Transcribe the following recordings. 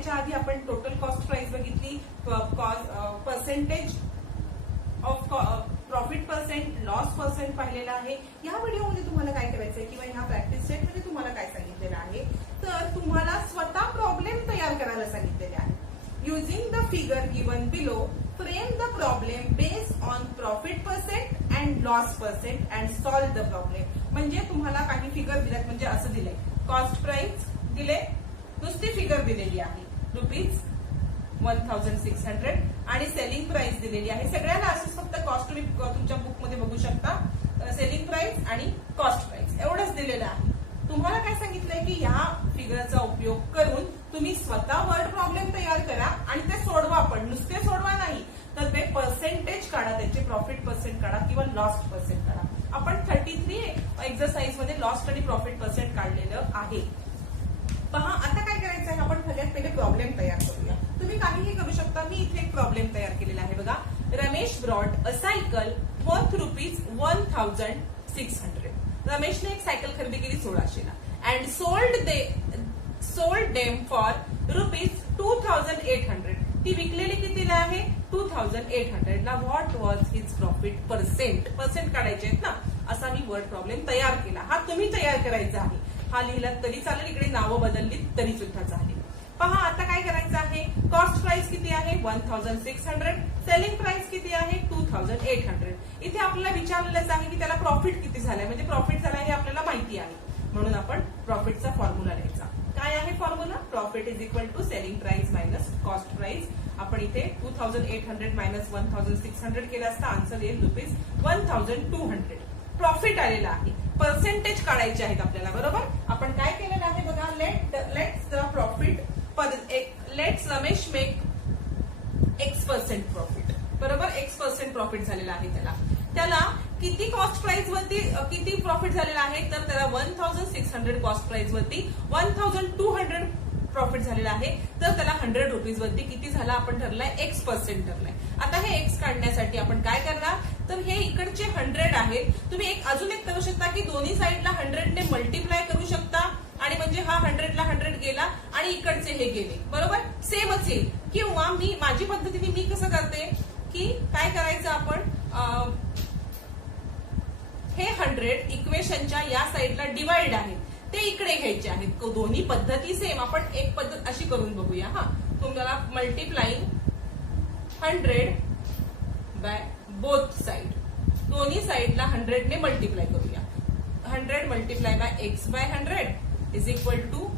याच्या आधी आपण टोटल कॉस्ट प्राइस बघितली, percentage of profit percent, loss percent पाहिलेला आहे. या व्हिडिओमध्ये तुम्हाला काय करायचंय किंवा ह्या प्रॅक्टिस सेट मध्ये तुम्हाला काय सांगितलेलं आहे, तर तुम्हाला स्वतः प्रॉब्लेम तयार करायला सांगितलेले आहे. Using the figure given below, frame the problem based on profit percent and loss percent and solve the problem. म्हणजे तुम्हाला काही फिगर दिल्यात, म्हणजे असं दिलंय, कॉस्ट प्राइस दिले, नुसती फिगर दिलेली आहे ₹1600 आणि सेलिंग प्राइस दिलेली आहे. सगळ्याला असं फक्त कॉस्ट तुम्ही तुमच्या बुक मध्ये बघू शकता, सेलिंग प्राइस आणि कॉस्ट प्राइस एवढंच दिलेलं आहे. तुम्हाला काय सांगितलंय की ह्या फिगरचा उपयोग करून तुम्ही स्वतः वर्ड प्रॉब्लेम तयार करा आणि ते सोडवा. पण नुसते सोडवा नाही, तर ते पर्सेंटेज काढा, त्याचे प्रॉफिट पर्सेंट काढा किंवा लॉस पर्सेंट काढा. आपण 33 एक्सरसाइज मध्ये लॉस आणि प्रॉफिट पर्सेंट काढलेलं आहे. पहा आता काय करायचं आहे, आपण सगळ्यात पहिले प्रॉब्लेम तयार करूया. तुम्ही काहीही करू शकता. मी इथे एक प्रॉब्लेम तयार केलेला आहे बघा. रमेश ब्रॉड अ सायकल वर्थ ₹1600. रमेशने एक सायकल खरेदी केली 1600 ला अँड सोल्ड देम फॉर ₹2800. ती विकलेली कितीला आहे? 2800 ला. What was his profit percent? Percent काढायचे आहेत ना, असा मी वर्ड प्रॉब्लेम तयार केला. हा तुम्ही तयार करायचा आहे. हा लिहिला तरी चालेल, इकडे नावं बदलली तरी सुद्धा चालेल. पहा आता काय करायचं आहे. कॉस्ट प्राइस किती आहे? 1600. सेलिंग प्राइस किती आहे? 2800. इथे आपल्याला विचारलेलंच आहे की त्याला प्रॉफिट किती झालाय, म्हणजे प्रॉफिट झालाय हे आपल्याला माहिती आहे. म्हणून आपण प्रॉफिटचा फॉर्म्युला लिहायचा. काय आहे formula? Profit is equal to selling price minus cost price. आपण इथे 2800 मायनस 1600 केला असता आन्सर येईल ₹1200. प्रॉफिट आलेला आहे. पर्सेंटेज काढायचे आहेत आपल्याला, बरोबर. आपण काय केलेलं आहे बघा. Let's the profit, let's Ramesh make X% profit, बरोबर. X% प्रॉफिट झालेला आहे. त्याला किती कॉस्ट प्राइस वरती किती प्रॉफिट झालेला आहे, तर त्याला 1600 कॉस्ट प्राइस वरती 1200 प्रॉफिट झालेला आहे. तर त्याला ₹100 वरती किती झाला आपण ठरलाय? X% ठरलाय. आता हे X काढण्यासाठी आपण काय करणार, तर हे इकडचे 100 आहे. तुम्ही अजून एक करू शकता की दोन्ही साईडला 100 ने मल्टिप्लाय करू शकता आणि म्हणजे हा 100 ला 100 गेला आणि इकडचे हे गेले, बरोबर. सेमच येईल. किंवा मी माझी पद्धतीने मी कसं करते की काय करायचं आपण, हे 100 इक्वेशनच्या या साईडला डिवाइड आहेत, ते इकडे घ्यायचे आहेत. दोन्ही पद्धती सेम. आपण एक पद्धत अशी करून बघूया. हा तुम्हाला मल्टिप्लाइंग 100 बाय बोथ साइड, दोन्ही साइडला 100 ने मल्टिप्लाय करूया. 100 multiply by X/100 is equal to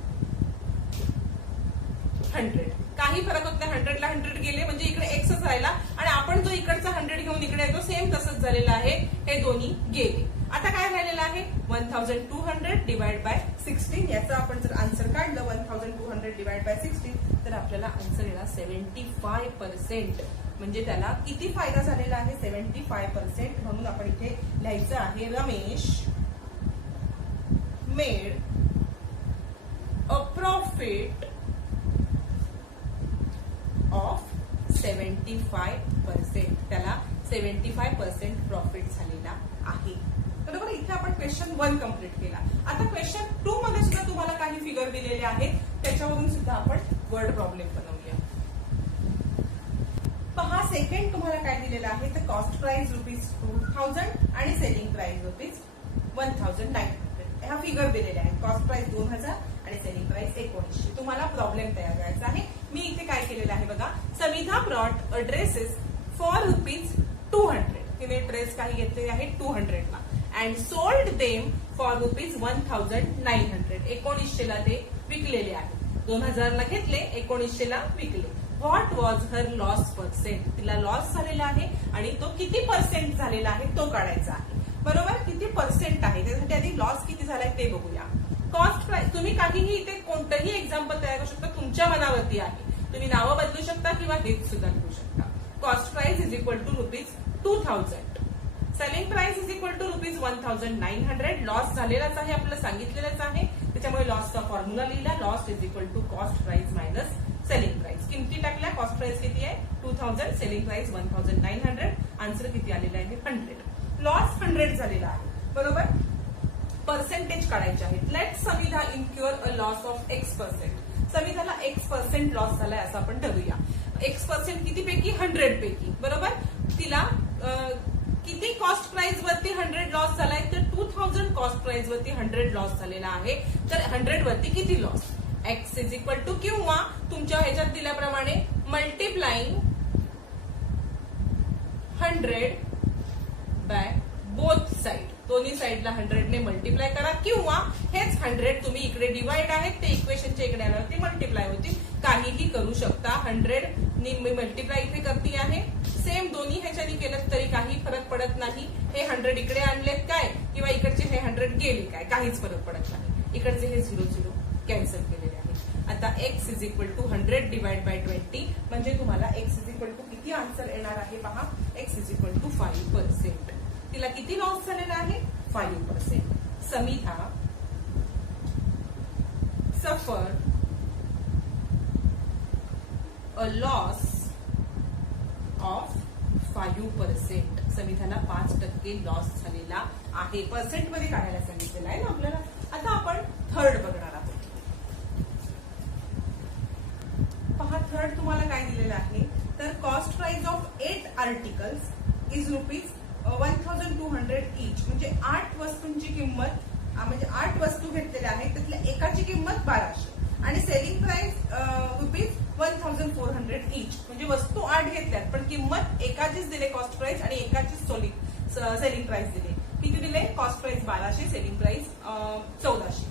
100. काही फरक होत नाही. 100 ला 100 गेले म्हणजे इकडे Xच राहिला आणि आपण जो इकडचा 100 घेऊन इकडे येतो सेम तसंच झालेलं आहे. हे दोन्ही गेले. आता काय राहिलेलं आहे? 1200 डिवाइड बाय 16. याचा आपण जर आन्सर काढलं 1200 डिवाइड बाय 16, तर आपल्याला आन्सर येणार 75%. म्हणजे त्याला किती फायदा झालेला आहे? 75%. म्हणून आपण इथे लिहायचं आहे Ramesh made a profit of 75%. त्याला 75% प्रॉफिट झालेला आहे, बरोबर. इथे आपण क्वेश्चन 1 कम्प्लीट केला. आता क्वेश्चन 2 मध्ये सुद्धा तुम्हाला काही फिगर दिलेले आहेत, त्याच्यावरून सुद्धा आपण वर्ड प्रॉब्लेम बनवूया. पहा सेकंड तुम्हाला काय दिलेलं आहे, तर कॉस्ट प्राइस ₹2000 आणि सेलिंग प्राइस ₹1900. ह्या फिगर दिलेल्या आहेत. कॉस्ट प्राइस 2000 आणि सेलिंग प्राइस 1900. तुम्हाला प्रॉब्लेम तयार करायचा आहे. मी इथे काय केलेलं आहे बघा. समिधा ब्रॉट ड्रेसेस फॉर ₹200. तिने ड्रेस काही घेतलेले आहेत 200 ला अँड सोल्ड देम फॉर ₹1900. 1900 ला ते विकलेले आहेत. 2000 ला घेतले, 1900 ला विकले. What was her loss percent? तिला लॉस झालेला आहे आणि तो किती पर्सेंट झालेला आहे तो काढायचा आहे, बरोबर. किती पर्सेंट आहे त्यासाठी आधी लॉस किती झालाय ते बघूया. कॉस्ट प्राइस तुम्ही काहीही इथे कोणतंही एक्झाम्पल तयार करू शकता, तुमच्या मनावरती आहे. तुम्ही नावं बदलू शकता किंवा हेच सुद्धा लिहू शकता. Cost price is equal to ₹2000. Selling price is equal to ₹1900. Loss झालेलाच आहे, आपल्याला सांगितलेलंच आहे, त्याच्यामुळे लॉसचा फॉर्म्युला लिहिला. Loss is equal to cost price minus selling price. किमती टाकल्या. कॉस्ट प्राइस किती आहे? 2000. Selling price 1900. आन्सर किती आलेला आहे? 100. लॉस 100 झालेला आहे, बरोबर. पर्सेंटेज काढायचे आहेत. Let Samidha incur a loss of X%. समिधाला x% लॉस झालाय असं आपण ठरवूया. x% किती पैकी 100 पैकी, बरोबर. तिला किती कॉस्ट प्राइस वरती 100 लॉस झालाय, तर 2000 कॉस्ट प्राइस वरती 100 लॉस झालेला आहे. तर 100 वरती किती loss, x is equal to किंवा तुमच्या ह्याच्यात दिल्याप्रमाणे मल्टिप्लाइंग 100 बाय बोथ साइड, दोन्ही साइडला 100 ने मल्टिप्लाय करा किंवा हेच 100 तुम्ही इकडे डिवाइड आहेत ते इक्वेशनच्या इकडे आल्यावरती मल्टिप्लाय होतील, काहीही करू शकता. 100 ने मी मल्टिप्लाय इथे करते आहे, सेम दोन्ही ह्याच्यानी केलं तरी काही फरक पडत नाही. हे 100 इकडे आणलेत काय किंवा इकडचे हे 100 गेले काय, काहीच फरक पडत नाही. इकडचे हे 0 कॅन्सल केलेले आहे. आता x is equal to 100 divide by 20 म्हणजे तुम्हाला x इज इक्वल टू किती आन्सर येणार आहे पहा, x इज इक्वल टू 5%. तिला किती लॉस झालेला आहे, 5%. समिधा सफर अ लॉस ऑफ 5%. समिधाला 5% लॉस झालेला आहे. पर्सेंट मध्ये काढायला सांगितलेलं आहे ना आपल्याला. आता आपण थर्ड बघणार आहोत. पहा थर्ड तुम्हाला काय दिलेलं आहे, तर cost price of 8 articles is ₹1200 each. म्हणजे 8 वस्तूंची किंमत, म्हणजे 8 वस्तू घेतलेल्या आहेत त्यातल्या एकाची किंमत 1200 आणि सेलिंग प्राइस ₹1400 ईच. म्हणजे वस्तू 8 घेतल्यात पण किंमत एकाचीच दिले कॉस्ट प्राइस आणि एकाचीच सेलिंग प्राइस दिले. किती दिले, cost price 1200, selling price 1400.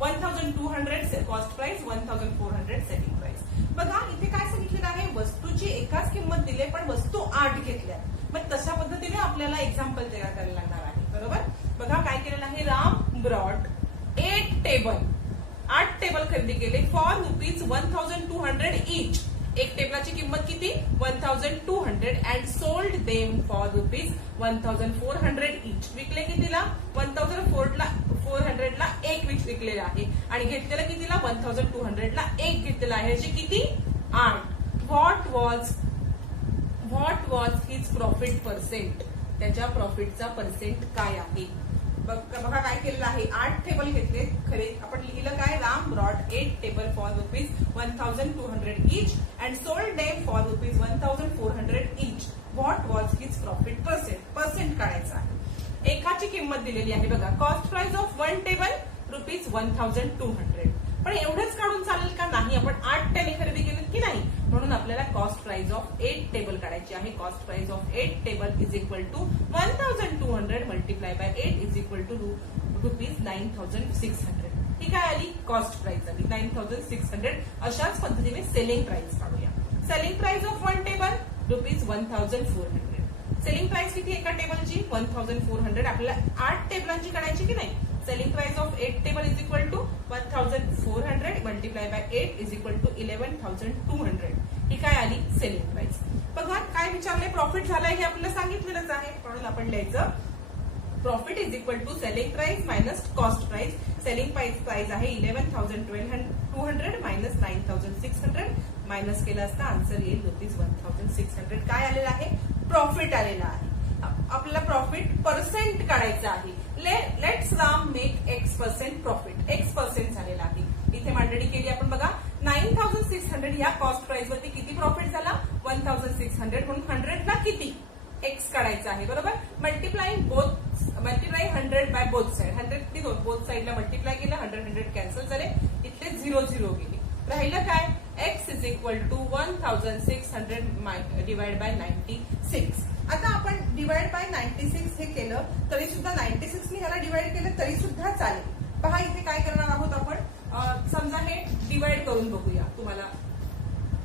1200 cost price, 1400 selling price. बघा इथे काय सांगितलेलं आहे, वस्तूची एकाच किंमत दिले पण वस्तू 8 घेतल्या. मग तशा पद्धतीने आपल्याला एक्झाम्पल तयार करायला लागणार आहे, बरोबर. बघा काय केलेलं आहे, राम ब्रॉड 8 टेबल खरेदी केले फॉर ₹1200 ईच. एक टेबलाची किंमत किती, 1200 and sold them for ₹1400 each. विकले कितीला, 1400 ला एक विकलेला आहे आणि घेतलेला कितीला, 1200 ला एक घेतलेला आहे. याची किती, 8. What was his profit percent, त्याच्या प्रॉफिटचा पर्सेंट काय आहे. बघा काय केलेलं आहे, 8 टेबल घेतले खरे. आपण लिहिलं काय, Ram bought 8 table for ₹1200 each and sold them for ₹1400 each. What was his profit percent, percent काढायचा आहे. एकाची किंमत दिलेली आहे बघा, कॉस्ट प्राइस ऑफ 1 टेबल ₹1200. पण एवढंच काढून चालेल का, नाही. आपण 8 टेबल खरेदी केलेत की नाही, म्हणून आपल्याला कॉस्ट प्राइस ऑफ 8 टेबल काढायची आहे. Cost price of 8 table is equal to 1200 multiply by 8 is equal to ₹9600. ही काय आली, कॉस्ट प्राइस आली 9600. अशाच पद्धतीने सेलिंग प्राइस काढूया. Selling price of 1 table ₹1400. Selling price किती एका टेबलची, 1400. आपल्याला 8 टेबलांची काढायची की नाही. Selling price of 8 table is equal to 1400 multiply by 8 is equal to 11200. ही काय आली, सेलिंग प्राइस. बघा काय विचारले, प्रॉफिट झालाय हे आपल्याला सांगितलेलंच आहे, म्हणून आपण लिहायचं profit is equal to selling price minus cost price. Selling price आहे 11200 मायनस 9600. मायनस केलं असता आन्सर येईल ₹1600. काय आलेलं आहे, प्रॉफिट आलेला आहे. आपल्याला प्रॉफिट पर्सेंट काढायचं आहे. Let's Ram make X% profit. X% झालेला आहे. इथे मांडणी केली आपण बघा, 9600 या कॉस्ट प्राइस वरती किती प्रॉफिट झाला, 1600. म्हणून 100 ला किती, एक्स काढायचा आहे, बरोबर. Multiply 100 by both side. 100 both साइडला मल्टिप्लाय केलं, 100 कॅन्सल झाले, इथले 0 गेले. राहिलं काय, x is equal to 1600 divide by 96. आता आपण डिवाइड बाय 96 हे केलं तरी सुद्धा 96 ने ह्याला डिवाइड केलं तरी सुद्धा चालेल. पहा इथे काय करणार आहोत आपण, समजा हे डिवाइड करून बघूया तुम्हाला.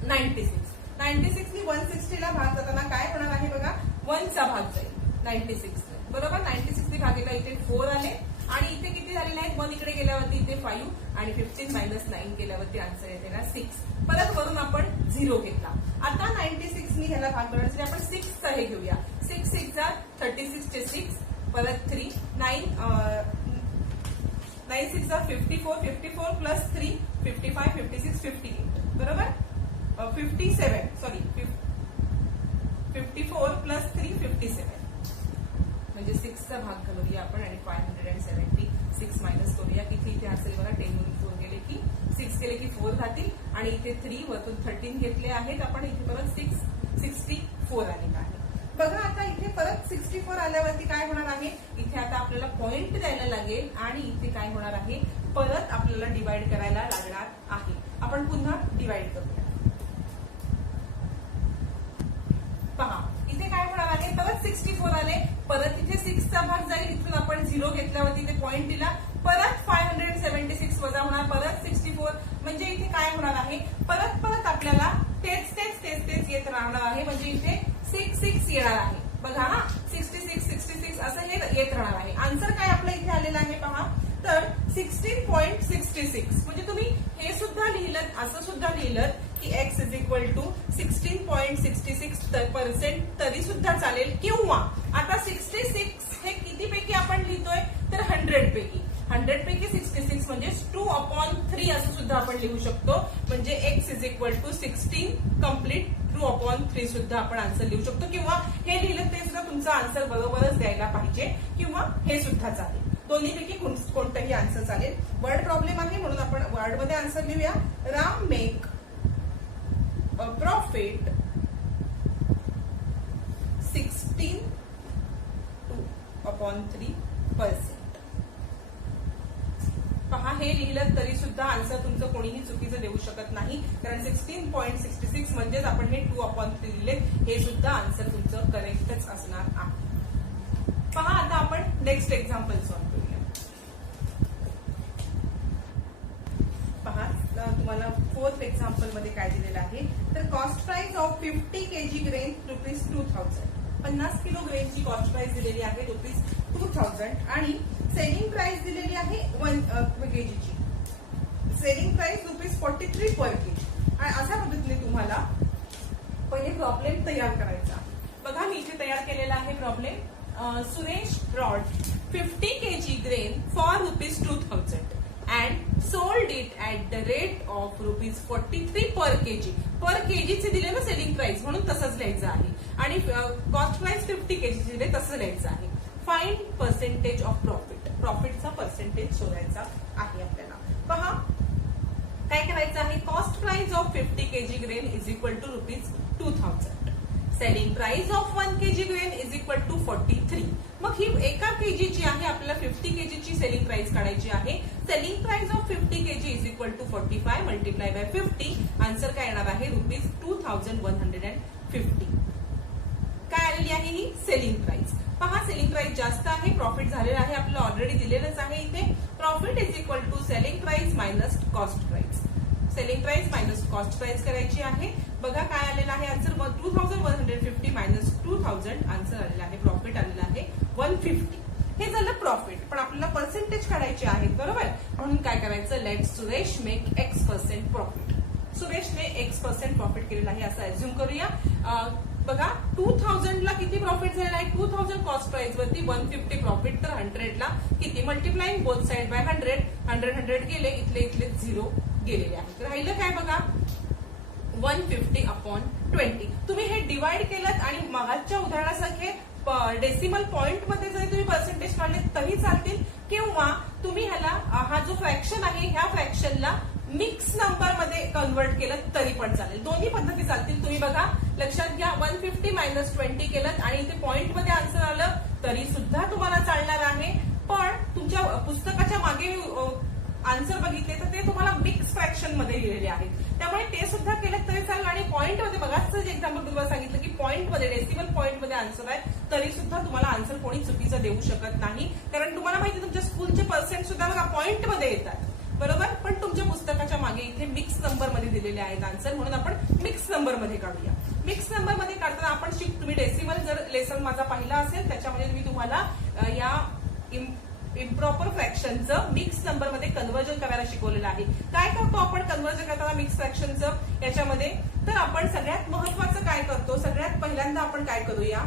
96 ने 160 ला भाग जाताना काय होणार आहे बघा, 1 चा भाग जाईल 96 बरोबर. 96 ने भागेला इथे 4 आले आणि इथे किती झालेले आहेत, 1 इकडे गेल्यावरती इथे 5 आणि 15 मायनस 9 केल्यावरती आन्सर येते ना 6. परत वरून आपण 0 घेतला. आता 96 ने ह्याला भाग करण्यासाठी आपण 6 चा हे घेऊया. 6 6 जा 36 चे 6 परत 3 9 9 6 जा 54 प्लस 3 55 56 58 बरोबर. 54 प्लस 3 57 म्हणजे 6 चा भाग घालूया आपण आणि 576 6 मायनस करूया, किती इथे असेल बघा, 10 वरून 4 गेले की 6 गेले की 4 राहतील आणि इथे 3 वरतून 13 घेतले आहेत आपण, इथे परत 64 आलेला आहे. बघा आता इथे परत 64 आल्यावरती काय होणार आहे, इथे आता आपल्याला पॉइंट द्यायला लागेल आणि इथे काय होणार आहे, परत आपल्याला डिवाइड करायला लागणार आहे. आपण पुन्हा डिवाइड करूया. पहा इथे काय होणार आहे, परत 64 आले, परत इथे 6 चा भाग जाईल, इथून आपण 0 घेतल्यावरती इथे पॉइंट दिला, परत 576 वजा होणार, परत 64, म्हणजे इथे काय होणार आहे, परत परत आपल्याला तेच येत राहणार आहे. म्हणजे इथे 6 येणार आहे. बघा ना, 66 असं हे येत राहणार आहे. आन्सर काय आपलं इथे आलेलं आहे पहा, तर 16.66. म्हणजे तुम्ही हे सुद्धा लिहिलं, असं सुद्धा लिहिलं की x इज इक्वल टू 16.66% तरी सुद्धा चालेल, किंवा आता 66 हे किती पैकी आपण लिहितोय, तर 100 पैकी 66 म्हणजे 2/3 असं सुद्धा आपण लिहू शकतो. म्हणजे x is equal to 16 complete 2/3 सुद्धा आपण आन्सर लिहू शकतो, किंवा हे लिहिलं ते सुद्धा तुमचा आन्सर बरोबरच द्यायला पाहिजे, किंवा हे सुद्धा चालेल. दोन्हीपैकी कोणताही आन्सर चालेल. वर्ड प्रॉब्लेम आहे म्हणून आपण वर्ड मध्ये आन्सर लिहूया. Ram make a profit 16.3%. पहा हे लिहिलं तरी सुद्धा आन्सर तुमचं कोणीही चुकीचं देऊ शकत नाही, कारण 16.66 म्हणजेच आपण हे 2/3 लिहिले, हे सुद्धा आन्सर तुमचं करेक्टच असणार आहे. पहा आता आपण नेक्स्ट एक्झाम्पल सॉल्व्ह करूया. पहा तुम्हाला 4th एक्झाम्पल मध्ये काय दिलेलं आहे, तर cost price of 50 kg grain ₹2000. 50 किलो ग्रेनची कॉस्ट प्राइस दिलेली आहे ₹2000 आणि सेलिंग प्राइस दिलेली आहे 1 kg ची. सेलिंग प्राइस ₹43 पर केजी. आणि अशा पद्धतीने तुम्हाला पहिले प्रॉब्लेम तयार करायचा. बघा मी इथे तयार केलेला आहे problem. Suresh brought 50 kg grain for ₹2000 and sold it at the rate of ₹43 per kg. पर केजीचे दिले ना सेलिंग प्राइस, म्हणून तसंच लिहायचं आहे, आणि कॉस्ट प्राइस 50 kg दिले तसं लिहायचं आहे. Find percentage of profit. प्रॉफिटचा पर्सेंटेज शोधायचा आहे आपल्याला. पहा काय करायचं आहे, cost price of 50 kg grain is equal to ₹2000. Selling price of 1 kg grain is equal to 43. मग ही एका केजीची आहे, आपल्याला 50 kg ची सेलिंग प्राइस काढायची आहे. Selling price of 50 kg is equal to 45 multiply by 50. Answer काय येणार आहे, ₹2150. काय आलेली आहे ही सेलिंग प्राइस. पहा सेलिंग प्राइस जास्त आहे, प्रॉफिट झालेलं आहे, आपल्याला ऑलरेडी दिलेलंच आहे इथे. Profit is equal to selling price minus cost price. Selling price minus cost price करायची आहे. बघा काय आलेलं आहे आन्सर, 2150 मायनस 2000 आन्सर आलेला आहे. प्रॉफिट आलेला आहे 150. हे झालं प्रॉफिट, पण आपल्याला पर्सेंटेज काढायचे आहेत, बरोबर. म्हणून काय करायचं, let Suresh make X% profit. सुरेशने X% प्रॉफिट केलेलं आहे असं अज्युम करूया. बघा 2000 ला किती प्रॉफिट झालेला आहे, 2000 कॉस्ट प्राइस वरती 150 प्रॉफिट, तर 100 ला किती, मल्टिप्लाइंग बोथ साइड बाय 100 गेले, इथले 0 गेलेले आहेत. राहिलं काय बघा, 150/20. तुम्ही हे डिवाइड केलं आणि मागच्या उदाहरणासारखे डेसिमल पॉइंट मध्ये जरी तुम्ही पर्सेंटेज काढले तरी चालतील, किंवा तुम्ही ह्याला हा जो फ्रॅक्शन आहे ह्या फ्रॅक्शनला मिक्स नंबर मध्ये कन्वर्ट केलं तरी पण चालेल. दोन्ही पद्धती चालतील. तुम्ही बघा लक्षात घ्या, 150 मायनस 20 केलं आणि इथे पॉइंट मध्ये आन्सर आलं तरी सुद्धा तुम्हाला चालणार आहे. पण तुमच्या पुस्तकाच्या मागे आन्सर बघितले तर ते तुम्हाला मिक्स फ्रॅक्शन मध्ये लिहिलेले आहेत, त्यामुळे ते सुद्धा केलं तरी चालेल. आणि पॉइंट मध्ये बघा, एक्झाम्पल तुम्हाला सांगितलं की पॉइंट मध्ये डेसिमल पॉइंट मध्ये आन्सर आहे, तरी सुद्धा तुम्हाला आन्सर कोणी चुकीचं देऊ शकत नाही, कारण तुम्हाला माहिती तुमच्या स्कूलचे पर्सेंट सुद्धा बघा पॉइंट मध्ये येतात, बरोबर. पण तुमच्या पुस्तकाच्या मागे इथे मिक्स नंबर मध्ये दिलेले आहेत आन्सर, म्हणून आपण मिक्स नंबर मध्ये काढूया. मिक्स नंबर मध्ये काढताना आपण तुम्ही डेसिमल जर लेसन माझा पाहिला असेल त्याच्यामध्ये मी तुम्हाला या इम्प्रॉपर फ्रॅक्शनचं मिक्स नंबर मध्ये कन्व्हर्जन करायला शिकवलेलं आहे. काय करतो आपण कन्व्हर्जन करताना मिक्स फ्रॅक्शनचं याच्यामध्ये, तर आपण सगळ्यात महत्वाचं काय करतो, सगळ्यात पहिल्यांदा आपण काय करूया,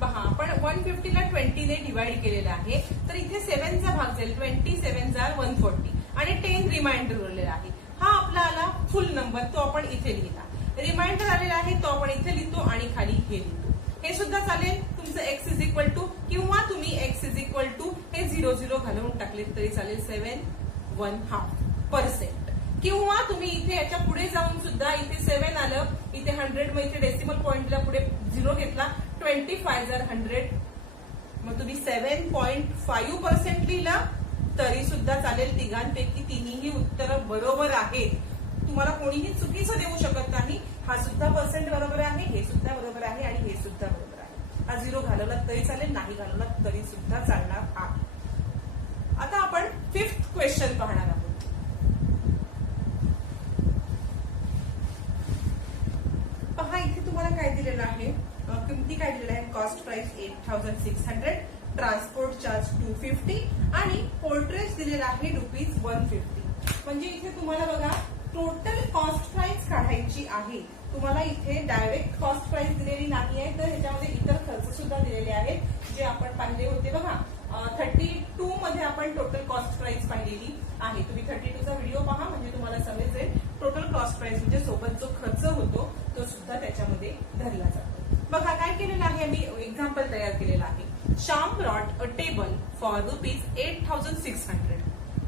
पहा आपण 150 ला 20 ने डिवाइड केलेलं आहे, तर इथे 7 चा भाग जाईल, 27 जार 140 आणि 10 रिमाइंडर उरलेला आहे. हा आपला आला फुल नंबर, तो आपण इथे लिहिला. रिमाइंडर आलेला आहे तो आपण इथे लिहितो आणि खाली हे लिहितो. हे सुद्धा चालेल तुमचं एक्स इज इक्वल टू, किंवा तुम्ही एक्स इज इक्वल टू हे 0 घालवून टाकले तरी चालेल 7.5%. किंवा तुम्ही इथे याच्या पुढे जाऊन सुद्धा इथे 7 आलं, इथे 100 मग इथे डेसिमल पॉइंटला पुढे 0 घेतला, 25 जर 100 मग तुम्ही 7.5% लिहिला तरी सुद्धा चालेल. तिघांपैकी तिन्ही उत्तर बरोबर आहेत. तुम्हाला कोणीही चुकीचं देऊ शकत नाही. हा सुद्धा पर्सेंट बरोबर आहे, हे सुद्धा बरोबर आहे आणि हे सुद्धा बरोबर आहे. हा 0 घालवला तरी चालेल, नाही घालवला तरी सुद्धा चालणार आहे. आता आपण 5th क्वेश्चन पाहणार आहोत. पहा इथे तुम्हाला काय दिलेलं आहे, किमती काय दिलेल्या आहे. कॉस्ट प्राइस 8,600, ट्रान्सपोर्ट चार्ज 250 आणि पोर्ट्रेज दिलेला आहे ₹150. म्हणजे इथे तुम्हाला बघा टोटल कॉस्ट प्राइस काढायची आहे. तुम्हाला इथे डायरेक्ट कॉस्ट प्राइस दिलेली नाही आहे, तर ह्याच्यामध्ये इतर खर्च सुद्धा दिलेले आहेत जे आपण पाहिले होते बघा. 32 मध्ये आपण टोटल कॉस्ट प्राइस पाहिलेली आहे. तुम्ही 32चा व्हिडिओ पहा म्हणजे तुम्हाला समजेल. टोटल कॉस्ट प्राइस म्हणजे सोबत जो खर्च होतो तो सुद्धा त्याच्यामध्ये धरला जातो. बघा काय केलेलं आहे, मी एक्झाम्पल तयार केलेलं आहे. Shyam brought a table for ₹8,600.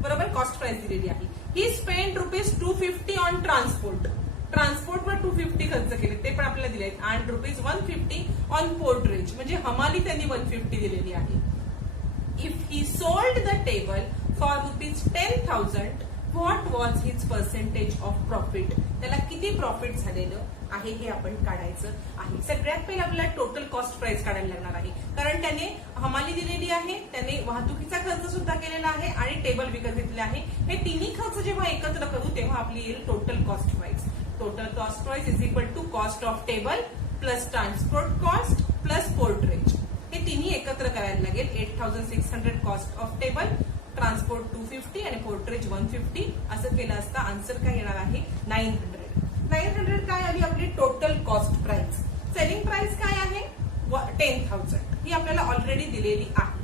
बरोबर, कॉस्ट प्राइस दिलेली आहे. ही स्पेंड ₹250 ऑन ट्रान्सपोर्ट. ट्रान्सपोर्टवर 250 खर्च केले ते पण आपल्याला दिले आहेत, आणि ₹150 ऑन पोर्ट्रेज म्हणजे हमाली त्यांनी 150 दिलेली आहे. If he sold the table for ₹10,000 what was his percentage of profit. त्याला किती प्रॉफिट झालेलं आहे हे आपण काढायचं आहे. सगळ्यात पहिले आपल्याला टोटल कॉस्ट प्राइस काढायला लागणार आहे, कारण त्याने हमाली दिलेली आहे, त्याने वाहतुकीचा खर्च सुद्धा केलेला आहे आणि टेबल विकत घेतले आहे. हे तिन्ही खर्च जेव्हा एकत्र करू तेव्हा आपली येईल total cost price. Total cost price is equal to cost of table plus transport cost plus porterage. हे तिन्ही एकत्र करायला लागेल. 8,600 कॉस्ट ऑफ टेबल, ट्रान्सपोर्ट 250 आणि पोर्ट्रेज 150 असं केलं असता आन्सर काय येणार आहे 900. 900 काय आली आपली total cost price. Selling price काय आहे 10,000. ही आपल्याला ऑलरेडी दिलेली आहे.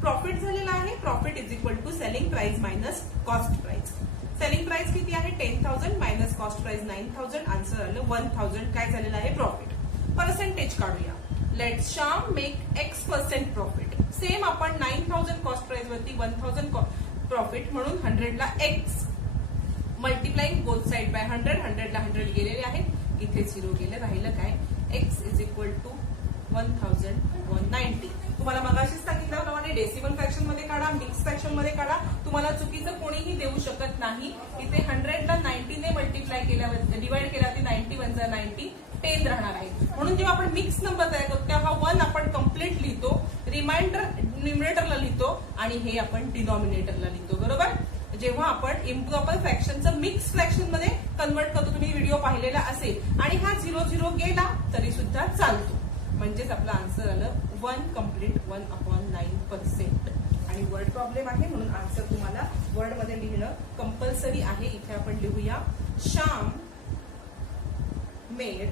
प्रॉफिट झालेला आहे, profit is equal to selling price minus cost price. Selling price किती आहे 10,000 मायनस कॉस्ट प्राइस 9,000. आन्सर आलं 1,000. काय झालेलं आहे प्रॉफिट. पर्सेंटेज काढूया. Let Shyam make X% profit. Same आपण 9,000 कॉस्ट प्राइस वरती 1,000 प्रॉफिट म्हणून 100 ला X multiplying both side by 100. 100 ला 100 गेलेले आहेत, इथे 0 गेलं, राहिलं काय X इज इक्वल टू 1,190. तुम्हाला मगाशीच सांगितल्याप्रमाणे डेसिमल फ्रॅक्शन मध्ये काढा, मिक्स फ्रॅक्शन मध्ये काढा. तुम्हाला चुकीचं कोणीही देऊ शकत नाही. इथे 100 ला 90 ने मल्टिप्लाय केल्यावर डिवाइड केला ती 90 1 90 10 राहणार आहे. म्हणून जेव्हा आपण मिक्स नंबर तयार करतो तेव्हा 1 आपण कम्प्लीट लिहितो, रिमाइंडर न्यूमरेटरला लिहितो आणि हे आपण डिनॉमिनेटरला लिहितो. बरोबर. जेव्हा आपण इम्प्रॉपर फ्रॅक्शनचं मिक्स फ्रॅक्शन मध्ये कन्वर्ट करतो, तुम्ही व्हिडिओ पाहिलेला असेल, आणि हा 0 गेला तरी सुद्धा चालतो. म्हणजेच आपला आन्सर आलं 1 कम्प्लीट 1/9%. आणि वर्ड प्रॉब्लेम आहे म्हणून आन्सर तुम्हाला वर्ड मध्ये लिहिणं कंपल्सरी आहे. इथे आपण लिहूया श्याम मेड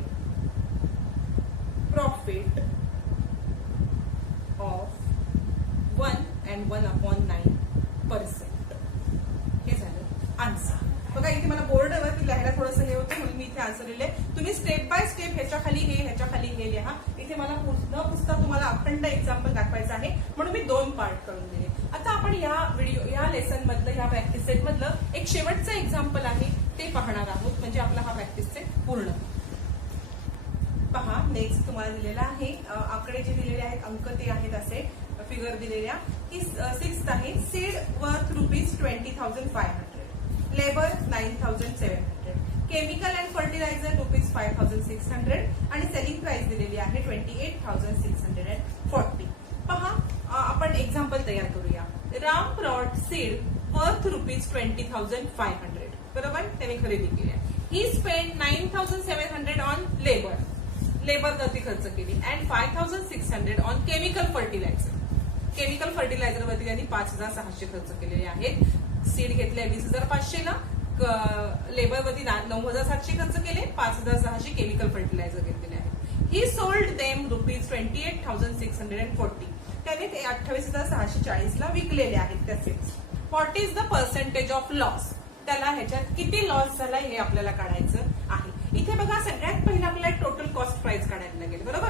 प्रॉफिट ऑफ 1/9%. हे झालं आन्सर. बघा इथे मला बोर्डवरती लिहायला थोडंसं हे होतं म्हणून मी इथे आन्सर लिहिले. तुम्ही स्टेप बाय स्टेप ह्याच्या खाली हे ह्याच्या खाली हे लिहा. इथे मला न पुसता तुम्हाला अखंड एक्झाम्पल दाखवायचं आहे म्हणून मी 2 पार्ट करून दिले. आता आपण या लेसन मधलं, या प्रॅक्टिस सेट मधलं एक शेवटचं एक्झाम्पल आहे ते पाहणार आहोत, म्हणजे आपला हा प्रॅक्टिस सेट पूर्ण. पहा नेक्स्ट तुम्हाला दिलेला आहे, आकडे जे दिलेले आहेत अंक ते आहेत असे फिगर दिलेल्या की 6th आहे. Seed worth ₹20,500, labour 9,700, chemical and fertiliser ₹5,600 आणि सेलिंग प्राइस दिलेली आहे 28,640. पहा आपण एक्झाम्पल तयार करूया. Ram brought seed worth ₹20,500. बरोबर, त्याने खरेदी केली. ही स्पेंड 9,700 ऑन लेबर वरती खर्च केली and 5,600 on chemical fertiliser. Chemical fertiliser वरती त्यांनी 5,600 खर्च केलेले आहेत. सीड घेतले 20,500 ला, लेबर वरती 9,700 खर्च केले, 5,600 केमिकल फर्टिलायझर घेतलेले आहेत. ही सोल्ड देम ₹28,640. त्याने ते 28,640 ला विकलेले आहेत त्या seeds. What is the percentage of loss. त्याला ह्याच्यात किती लॉस झाला हे आपल्याला काढायचं आहे. इथे बघा सगळ्यात पहिला आपल्याला टोटल कॉस्ट प्राइस काढायला लागेल. बरोबर,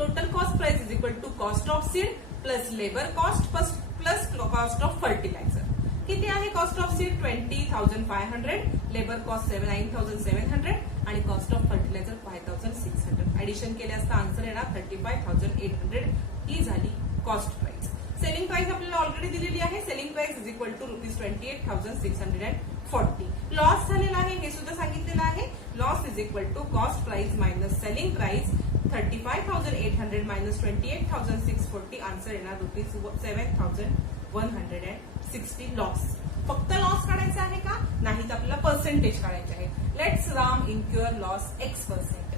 total cost price is equal to cost of seed plus labour cost plus cost of fertiliser. किती आहे cost of seed 20,500, labour cost 9,700 आणि कॉस्ट ऑफ फर्टिलायझर 5,600. ऍडिशन केले असता आन्सर येणार 35,800. ही झाली कॉस्ट प्राइस. सेलिंग प्राइस आपल्याला ऑलरेडी दिलेली आहे. Selling price is equal to ₹28,640. Loss झालेला आहे हे सुद्धा सांगितलेलं आहे. Loss is equal to cost price minus selling price 35,800 minus 28,640. Answer येणार ₹7,160 लॉस. फक्त लॉस काढायचा आहे का? नाही तर आपल्याला पर्सेंटेज काढायचे आहे. Let's Ram incur loss X%.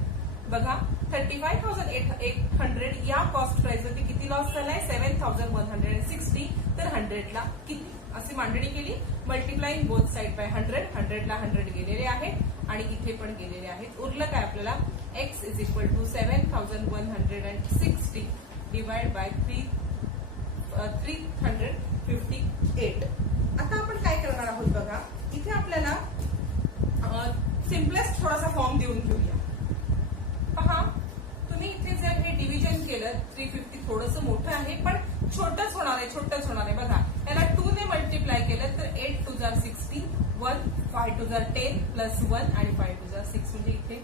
बघा 35,800 या कॉस्ट प्राइस वरती किती लॉस झालाय? 7,160. तर 100 ला किती अशी मांडणी केली. Multiplying both side by 100. 100 ला 100 गेलेले आहेत आणि इथे पण गेलेले आहेत. उरलं काय आपल्याला? X is equal to 7,160 divide by 358. आता आपण काय करणार आहोत बघा. इथे आपल्याला सिम्पलेस्ट थोडासा फॉर्म देऊन घेऊया. पहा तुम्ही इथे जर हे डिव्हिजन केलं 350 थोडंसं मोठं आहे पण छोटंच होणार आहे. बघा याला 2 ने मल्टिप्लाय केलं तर 8 2 जार 16, 1 5 2 जार 10 प्लस 1 आणि 5 2 जार 6 म्हणजे इथे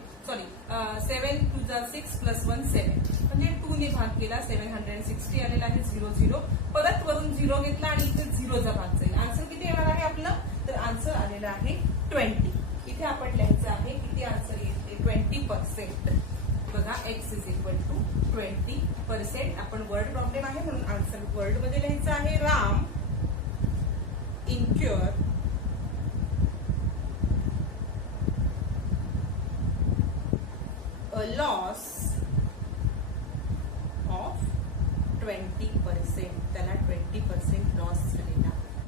7 2 जार 6 प्लस 1 7 म्हणजे 2 ने भाग केला 760 आलेला आहे. 0 0 परत वरून 0 घेतला आणि इथे 0चा भाग जाईल. आन्सर किती येणार आहे आपलं? तर आन्सर आलेलं आहे 20. इथे आपण लिहायचं आहे किती आन्सर येते? 20%. बघा X इज इक्वल टू 20%. आपण वर्ड प्रॉब्लेम आहे म्हणून आन्सर वर्ड मध्ये लिहायचं आहे. Ram incur a loss of 20%. त्याला 20% लॉस झालेला